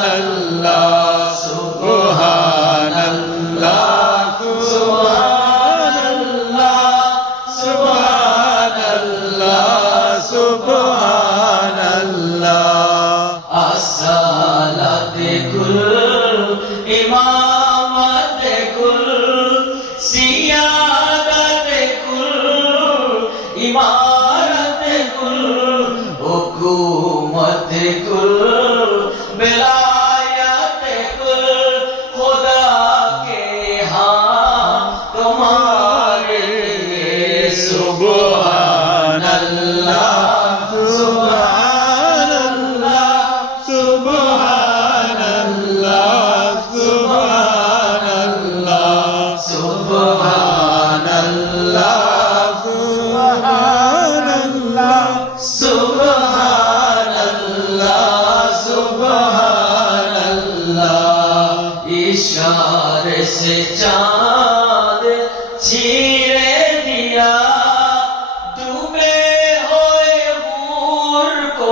Subhanallah, Subhanallah, Subhanallah, Subhanallah, Subhanallah. As-salate kul, imamate kul, siyadate kul, imarate kul, hukumate kul. बेलायत कुल खुदा के हाँ तुम्हारे सुब्हानल्लाह सुब्हानल्लाह सुब्हानल्लाह सुब्हानल्लाह सुब्हानल्लाह सुब्हानल्लाह सुब्हानल्लाह इशारे से चाँद चीरे दिया डूबे हुए हूर को